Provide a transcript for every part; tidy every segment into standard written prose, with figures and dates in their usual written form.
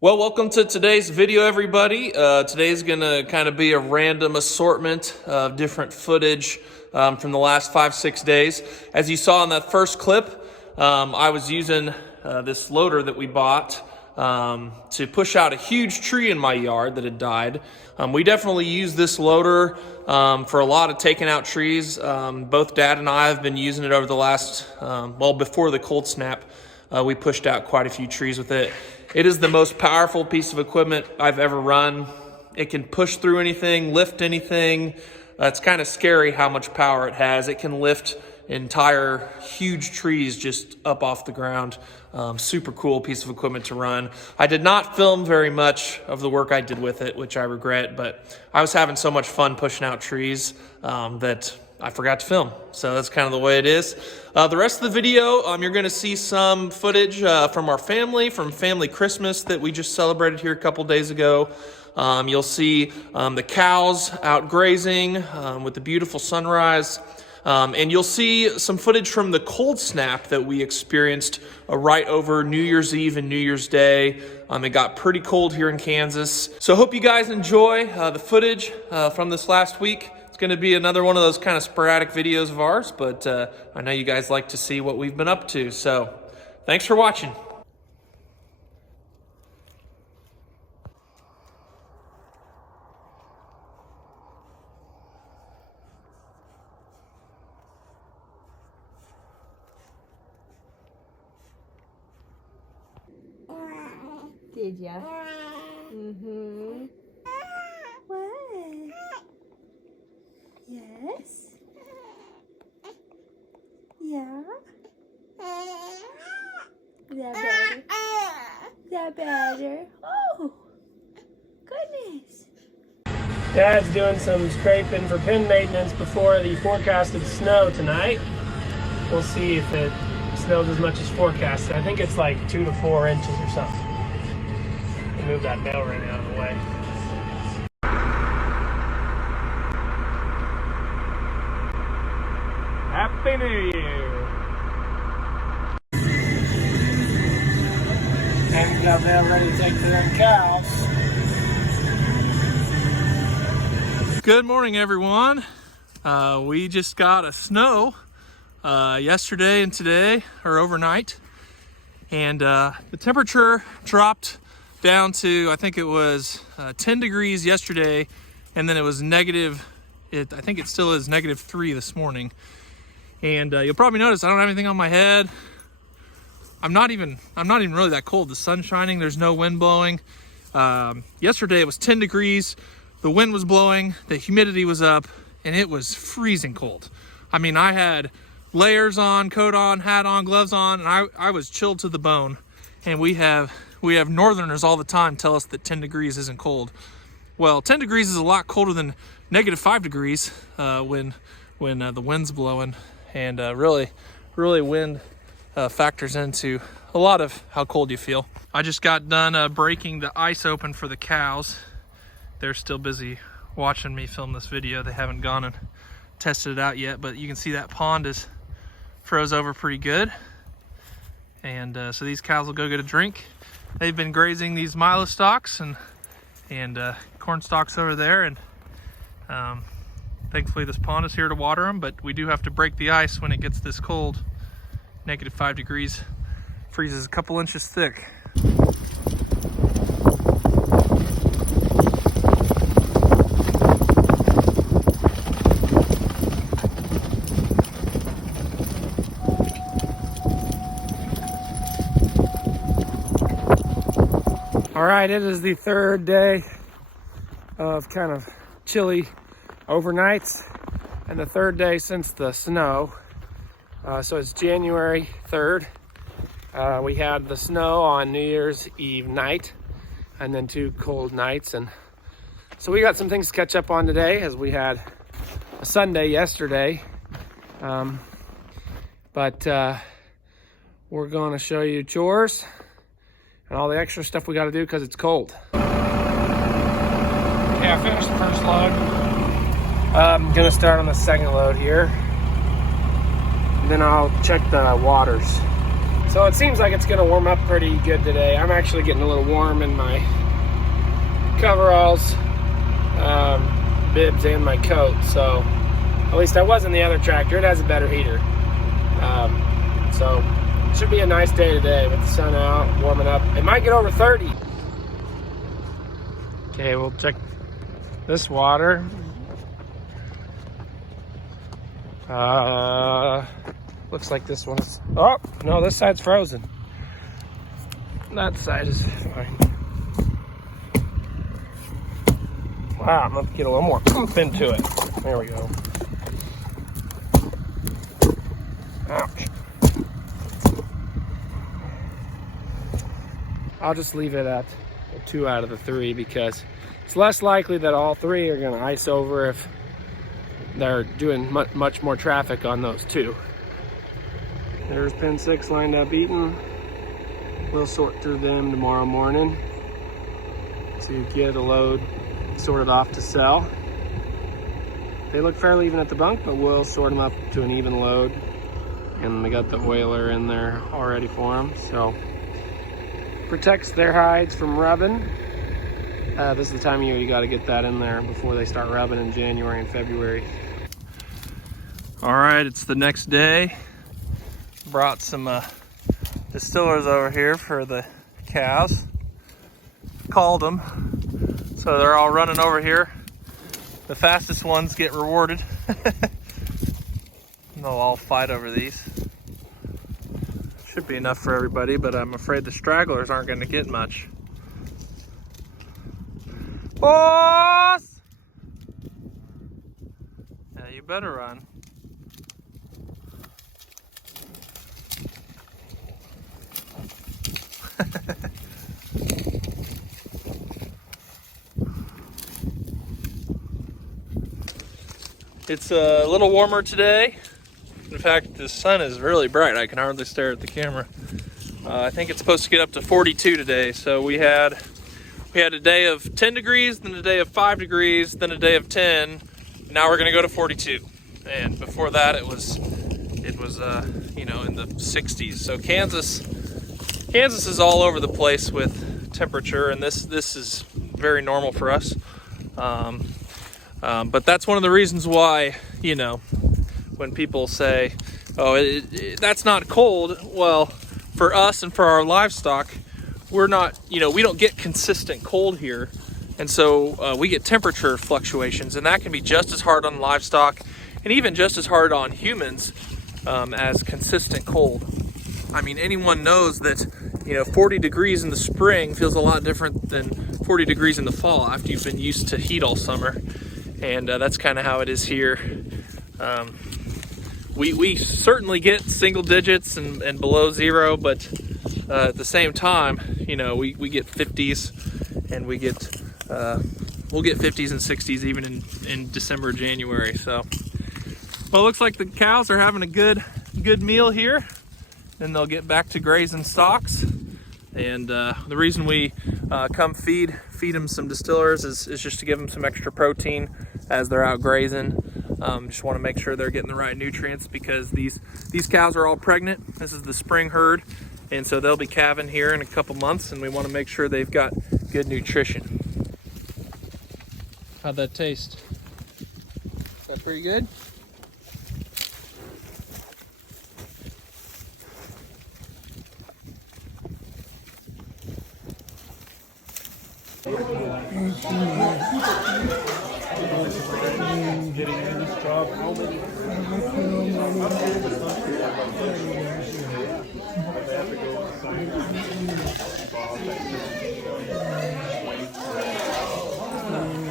Well, welcome to today's video, everybody. Today's gonna kind of be a random assortment of different footage from the last 5-6 days. As you saw in that first clip, I was using this loader that we bought to push out a huge tree in my yard that had died. We definitely use this loader for a lot of taking out trees. Both Dad and I have been using it over the last, before the cold snap. We pushed out quite a few trees with it. It is the most powerful piece of equipment I've ever run. It can push through anything, lift anything. It's kind of scary how much power it has. It can lift entire huge trees just up off the ground. Super cool piece of equipment to run. I did not film very much of the work I did with it, which I regret, but I was having so much fun pushing out trees that I forgot to film. So that's kind of the way it is. The rest of the video, you're gonna see some footage from our family, from family Christmas that we just celebrated here a couple days ago. You'll see the cows out grazing with the beautiful sunrise. And you'll see some footage from the cold snap that we experienced right over New Year's Eve and New Year's Day. It got pretty cold here in Kansas. So I hope you guys enjoy the footage from this last week. It's going to be another one of those kind of sporadic videos of ours, but I know you guys like to see what we've been up to. So thanks for watching. Did ya? Mm-hmm. What? Yes? Yeah? Is that better? Is that better? Oh! Goodness! Dad's doing some scraping for pin maintenance before the forecasted snow tonight. We'll see if it snows as much as forecasted. I think it's like 2 to 4 inches or something. Move that nail right out of the way. Happy New Year! Hanging up there ready to take care of the cows. Good morning, everyone. We just got a snow yesterday and today, or overnight. And the temperature dropped down to, I think it was 10 degrees yesterday, and then it was negative, I think it still is -3 this morning. And you'll probably notice I don't have anything on my head. I'm not even really that cold. The sun's shining, there's no wind blowing. Yesterday it was 10 degrees, the wind was blowing, the humidity was up, and it was freezing cold. I mean, I had layers on, coat on, hat on, gloves on, and I was chilled to the bone. And we have northerners all the time tell us that 10 degrees isn't cold. Well, 10 degrees is a lot colder than -5 degrees when the wind's blowing, and really wind factors into a lot of how cold you feel. I just got done breaking the ice open for the cows. They're still busy watching me film this video. They haven't gone and tested it out yet, but you can see that pond is froze over pretty good. And so these cows will go get a drink. They've been grazing these milo stalks and corn stalks over there, and thankfully this pond is here to water them, but we do have to break the ice when it gets this cold. -5 degrees, freezes a couple inches thick. All right, it is the third day of kind of chilly overnights and the third day since the snow. So it's January 3rd. We had the snow on New Year's Eve night and then 2 cold nights. And so we got some things to catch up on today, as we had a Sunday yesterday. But we're going to show you chores and all the extra stuff we got to do because it's cold. Okay, I finished the first load. I'm gonna start on the second load here. And then I'll check the waters. So it seems like it's gonna warm up pretty good today. I'm actually getting a little warm in my coveralls, bibs, and my coat. So at least I was in the other tractor. It has a better heater. So it should be a nice day today with the sun out, warming up. It might get over 30. Okay, we'll check this water. Looks like this one's, oh, no, this side's frozen. That side is fine. Wow, I'm gonna get a little more pump into it. There we go. Ouch. I'll just leave it at 2 out of the 3 because it's less likely that all 3 are gonna ice over if they're doing much more traffic on those 2. There's pin 6 lined up eating. We'll sort through them tomorrow morning to get a load sorted off to sell. They look fairly even at the bunk, but we'll sort them up to an even load. And we got the oiler in there already for them, so protects their hides from rubbing. This is the time of year you got to get that in there before they start rubbing in January and February. All right, it's the next day. Brought some distillers over here for the cows. Called them, so they're all running over here. The fastest ones get rewarded. They'll all fight over these. Should be enough for everybody, but I'm afraid the stragglers aren't going to get much. Boss! Yeah, you better run. It's a little warmer today. In fact, the sun is really bright. I can hardly stare at the camera. I think it's supposed to get up to 42 today. So we had a day of 10 degrees, then a day of 5 degrees, then a day of 10. Now we're gonna go to 42. And before that, it was you know, in the 60s. So Kansas is all over the place with temperature, and this is very normal for us. But that's one of the reasons why, you know, when people say, oh, that's not cold. Well, for us and for our livestock, we're not, you know, we don't get consistent cold here. And so we get temperature fluctuations, and that can be just as hard on livestock and even just as hard on humans as consistent cold. I mean, anyone knows that, you know, 40 degrees in the spring feels a lot different than 40 degrees in the fall after you've been used to heat all summer. And that's kind of how it is here. We certainly get single digits and below 0, but at the same time, you know, we get 50s, and we'll get 50s and 60s even in December, January. So, well, it looks like the cows are having a good meal here. Then they'll get back to grazing stalks. And the reason we come feed them some distillers is just to give them some extra protein as they're out grazing. Just want to make sure they're getting the right nutrients, because these cows are all pregnant. This is the spring herd, and so they'll be calving here in a couple months, and we want to make sure they've got good nutrition. How'd that taste? Is that pretty good?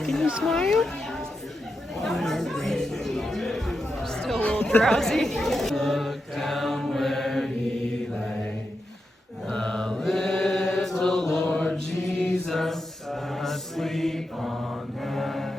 Can you smile? Still a little drowsy. Look down where he lay, the little Lord Jesus, asleep on that